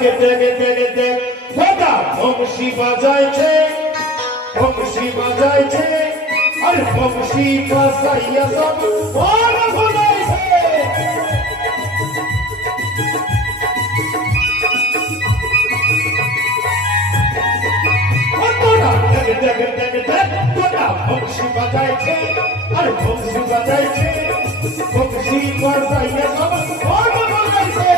দেখ দাদা বংশী বাজাইছে আর বংশী বাজাইয়া সব মন ভুলাইছে দেখ দাদা বংশী বাজাইছে আর বংশী বাজাইছে বংশী বাজাইয়া সব মন ভুলাইছে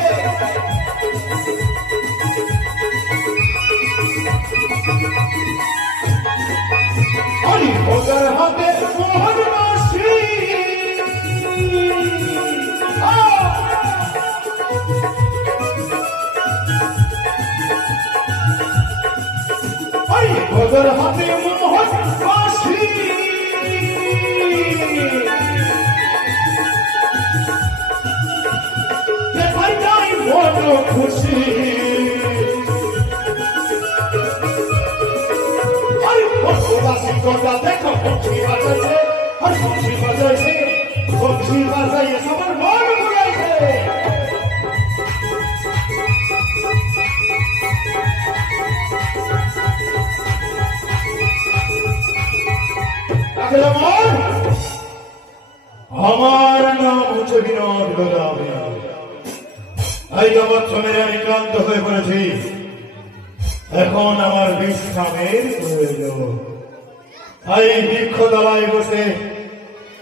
ওদের হাতে মোহন বাঁশি ওদের হাতে মোহন বাঁশি দেখাই যাই মন খুশি কথা দেখো বংশী বাজাইছে আর বংশী বাজাইয়ে সবার মন ভুলাইছে আমার নাম হচ্ছে বিনোদ গোলাপী এই বছরের আমি ক্লান্ত হয়ে পড়েছি এখন আমার বিশ্রামের প্রয়োজন এই বৃক্ষ তলায় বসে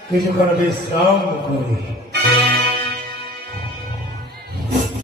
কিছুক্ষণ বিশ্রাম করি।